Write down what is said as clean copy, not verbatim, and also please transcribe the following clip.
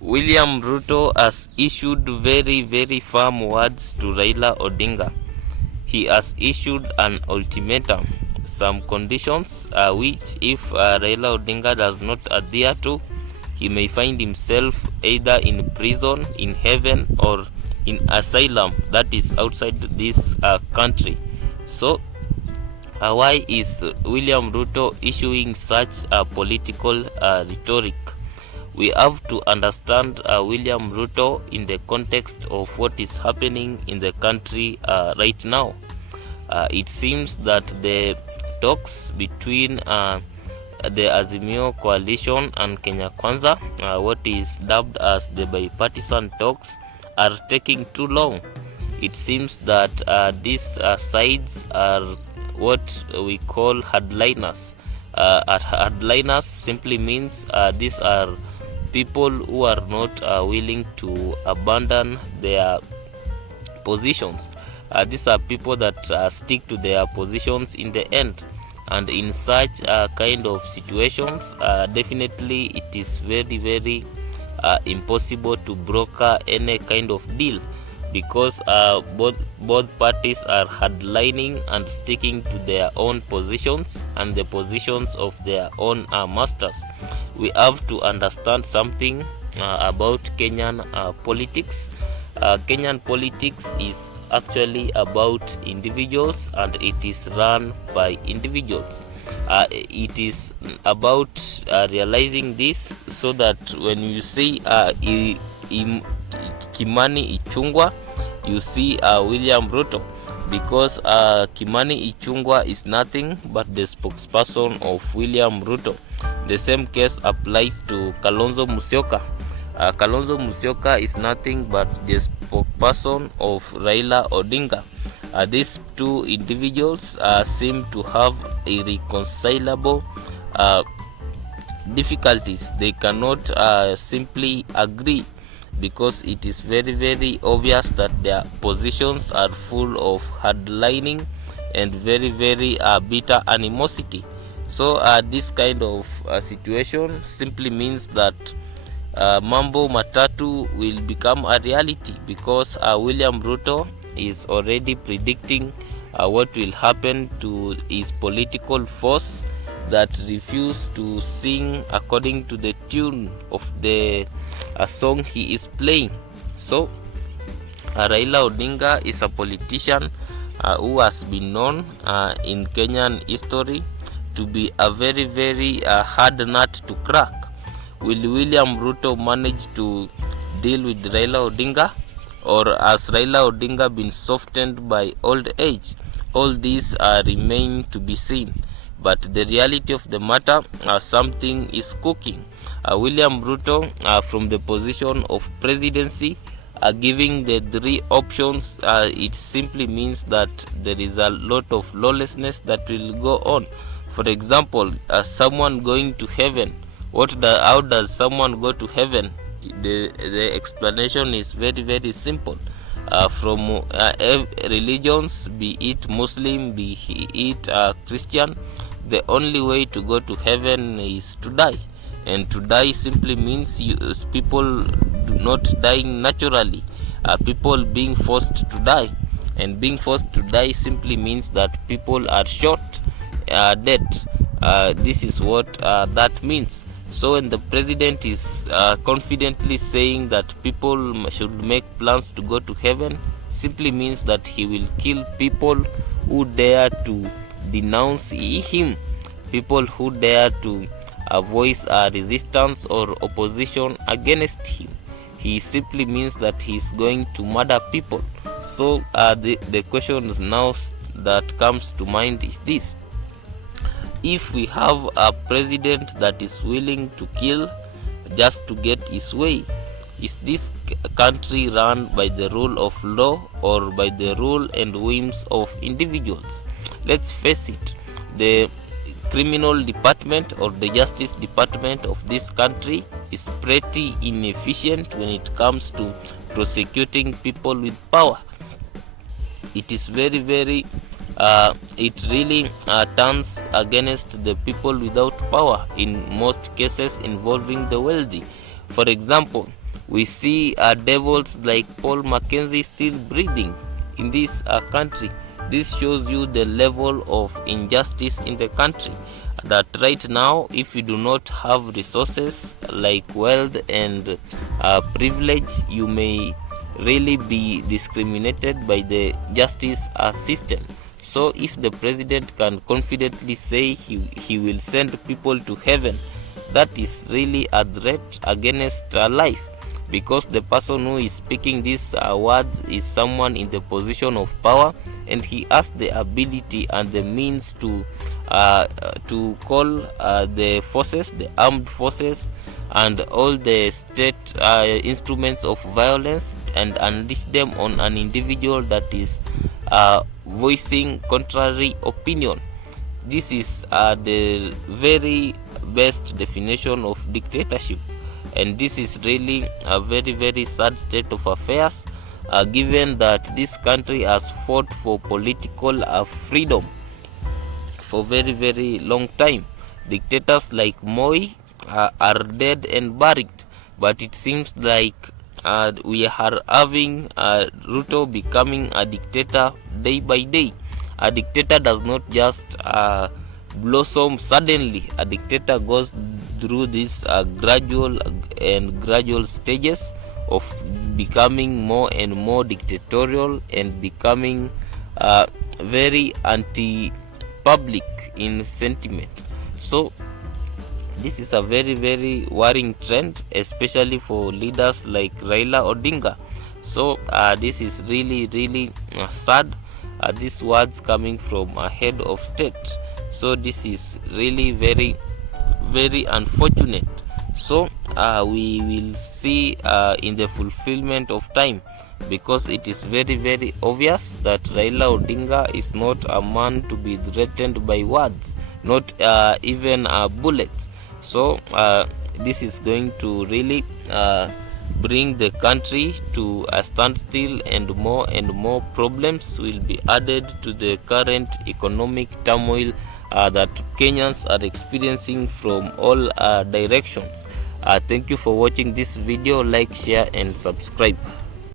William Ruto has issued very, very firm words to Raila Odinga. He has issued an ultimatum, some conditions which if Raila Odinga does not adhere to, he may find himself either in prison, in heaven, or in asylum that is outside this country. So why is William Ruto issuing such a political rhetoric? We have to understand William Ruto in the context of what is happening in the country right now. It seems that the talks between the Azimio coalition and Kenya Kwanza, what is dubbed as the bipartisan talks, are taking too long. It seems that these sides are what we call hardliners. Hardliners simply means these are people who are not willing to abandon their positions. These are people that stick to their positions in the end, and in such kind of situations, definitely it is very, very impossible to broker any kind of deal, because both parties are hardlining and sticking to their own positions and the positions of their own masters. We have to understand something about Kenyan politics. Kenyan politics is actually about individuals, and it is run by individuals. It is about realizing this, so that when you see Kimani Ichung'wah, you see William Ruto, because Kimani Ichung'wah is nothing but the spokesperson of William Ruto. The same case applies to Kalonzo Musyoka. Kalonzo Musyoka is nothing but the spokesperson of Raila Odinga. These two individuals seem to have irreconcilable difficulties. They cannot simply agree, because it is very, very obvious that their positions are full of hardlining and very, very bitter animosity. So this kind of situation simply means that Mambo Matatu will become a reality, because William Ruto is already predicting what will happen to his political force that refuse to sing according to the tune of the song he is playing. So Raila Odinga is a politician who has been known in Kenyan history to be a very, very hard nut to crack. Will William Ruto manage to deal with Raila Odinga, or has Raila Odinga been softened by old age? All these remain to be seen. But the reality of the matter, something is cooking. William Ruto, from the position of presidency, giving the three options, it simply means that there is a lot of lawlessness that will go on. For example, someone going to heaven. How does someone go to heaven? The explanation is very, very simple. From religions, be it Muslim, be it Christian, the only way to go to heaven is to die. And to die simply means people do not dying naturally, people being forced to die. And being forced to die simply means that people are shot dead. This is what that means. So when the president is confidently saying that people should make plans to go to heaven, simply means that he will kill people who dare to denounce him, people who dare to voice resistance or opposition against him. He simply means that he is going to murder people. So the question now that comes to mind is this: if we have a president that is willing to kill just to get his way, is this country run by the rule of law or by the rule and whims of individuals? Let's face it, the criminal department or the justice department of this country is pretty inefficient when it comes to prosecuting people with power. It is very, very it really turns against the people without power, in most cases involving the wealthy. For example, We see devils like Paul Mackenzie still breathing in this country. This shows you the level of injustice in the country, that right now, if you do not have resources like wealth and privilege, you may really be discriminated by the justice system. So if the president can confidently say he will send people to heaven, that is really a threat against life, because the person who is speaking these words is someone in the position of power, and he has the ability and the means to call the forces, the armed forces, and all the state instruments of violence, and unleash them on an individual that is voicing contrary opinion. This is the very best definition of dictatorship, and this is really a very, very sad state of affairs, given that this country has fought for political freedom for very, very long time. Dictators like Moi are dead and buried, but it seems like we are having Ruto becoming a dictator day by day. A dictator does not just blossom suddenly. A dictator goes through these gradual stages of becoming more and more dictatorial and becoming very anti-public in sentiment. So this is a very, very worrying trend, especially for leaders like Raila Odinga. So this is really, really sad. These words coming from a head of state. So this is really very, very unfortunate. So we will see in the fulfillment of time, because it is very, very obvious that Raila Odinga is not a man to be threatened by words, not even bullets. So this is going to really bring the country to a standstill, and more problems will be added to the current economic turmoil that Kenyans are experiencing from all directions. Thank you for watching this video. Like, share and subscribe.